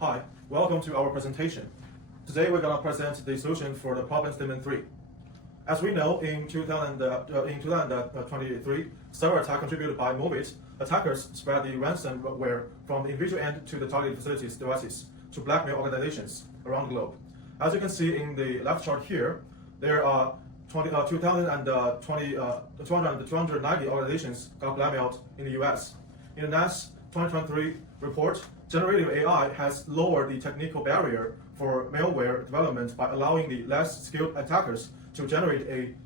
Hi, welcome to our presentation. Today we're going to present the solution for the problem statement 3. As we know, in 2023, several attacks contributed by MOVIT, attackers spread the ransomware from the individual end to the targeted facilities devices to blackmail organizations around the globe. As you can see in the left chart here, there are 290 organizations got blackmailed in the US. In the DASSH 2023 report, generative AI has lowered the technical barrier for malware development by allowing the less skilled attackers to generate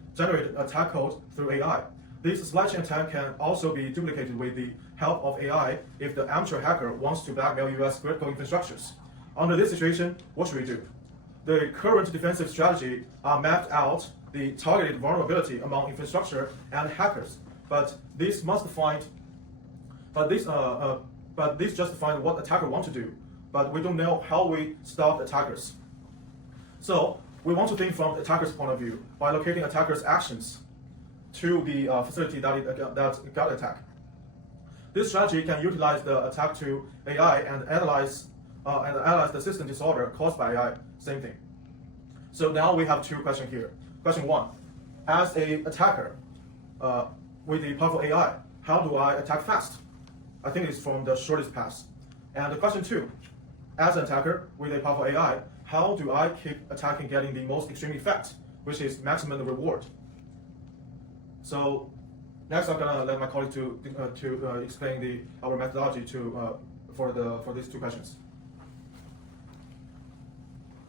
attack code through AI. This supply chain attack can also be duplicated with the help of AI if the amateur hacker wants to blackmail US critical infrastructures. Under this situation, what should we do? The current defensive strategy mapped out the targeted vulnerability among infrastructure and hackers, but this just find what attacker want to do, but we don't know how we stop attackers. So we want to think from the attacker's point of view by locating attackers' actions to the facility that got attacked. This strategy can utilize the attack to AI and analyze the system disorder caused by AI. Same thing. So now we have two questions here. Question 1: as an attacker with the powerful AI, how do I attack fast? I think it's from the shortest path. And the question 2: as an attacker with a powerful AI, how do I keep attacking getting the most extreme effect, which is maximum reward? So next, I'm gonna let my colleague to explain our methodology for these two questions.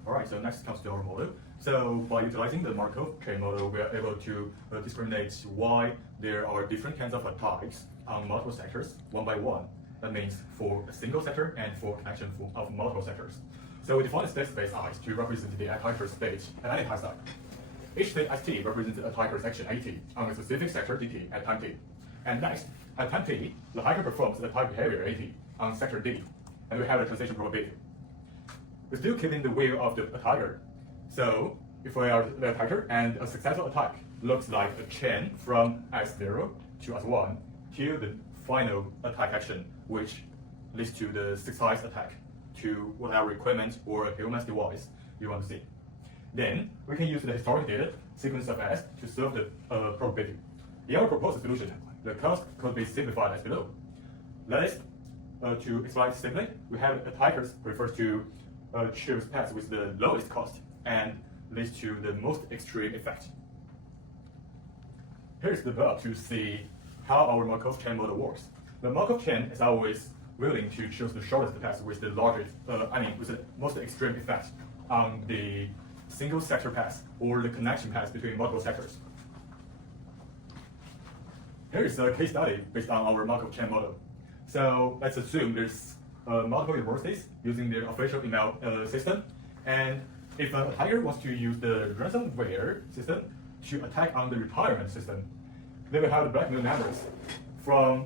All right, so next comes to our model. So by utilizing the Markov chain model, we are able to discriminate why there are different kinds of attacks on multiple sectors, one by one. That means for a single sector and for connection of multiple sectors. So we define the state space I to represent the attacker state at any time step. Each state ST represents the attacker's action AT on a specific sector DT at time T. And next, at time T, the hacker performs the attack behavior AT on sector D, and we have the transition probability. We're still keeping the will of the attacker. So if we are the attacker and a successful attack looks like a chain from S0 to S1 to the final attack action, which leads to the success attack to whatever equipment or human device you want to see. Then we can use the historic data sequence of S to solve the probability. In our proposed solution, the cost could be simplified as below. That is, to explain simply, we have attackers refers to choose paths with the lowest cost and leads to the most extreme effect. Here's the bug to see how our Markov chain model works. The Markov chain is always willing to choose the shortest path with the largest, with the most extreme effect on the single sector path or the connection path between multiple sectors. Here is a case study based on our Markov chain model. So let's assume there's multiple universities using their official email system, and if an attacker wants to use the ransomware system to attack on the retirement system, they will have the blackmail members from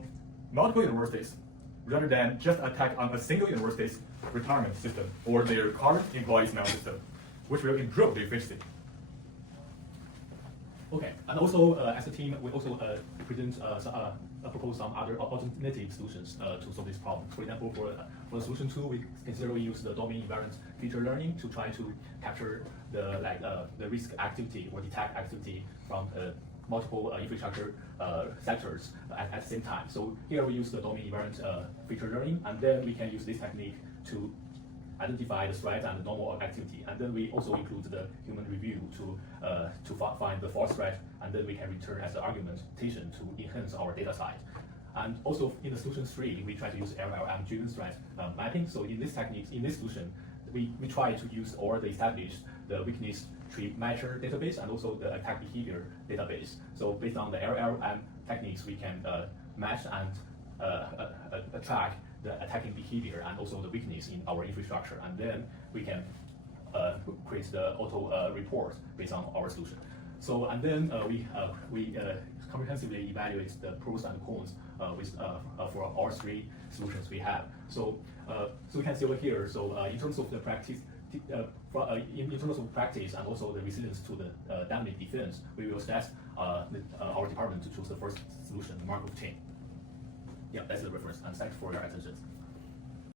multiple universities rather than just attack on a single university's retirement system or their current employees' mail system, which will improve the efficiency. Okay, and also as a team, we also propose some other alternative solutions to solve this problem. For example, for solution 2, we consider we use the domain invariant feature learning to try to capture the risk activity or detect activity from multiple infrastructure sectors at the same time. So here we use the domain invariant feature learning, and then we can use this technique to identify the threat and the normal activity, and then we also include the human review to find the false threat, and then we can return as the argumentation to enhance our data side. And also in the solution 3, we try to use LLM-driven threat mapping. So in this solution, we try to use or establish the weakness tree measure database and also the attack behavior database. So based on the LLM techniques, we can match and track the attacking behavior and also the weakness in our infrastructure, and then we can create the auto report based on our solution. So and then we comprehensively evaluate the pros and cons for all 3 solutions we have. So we can see over here. So in terms of the practice. In terms of practice and also the resilience to the dynamic defense, we will ask our department to choose the first solution, the Markov chain. Yeah, that's the reference, and thanks for your attention.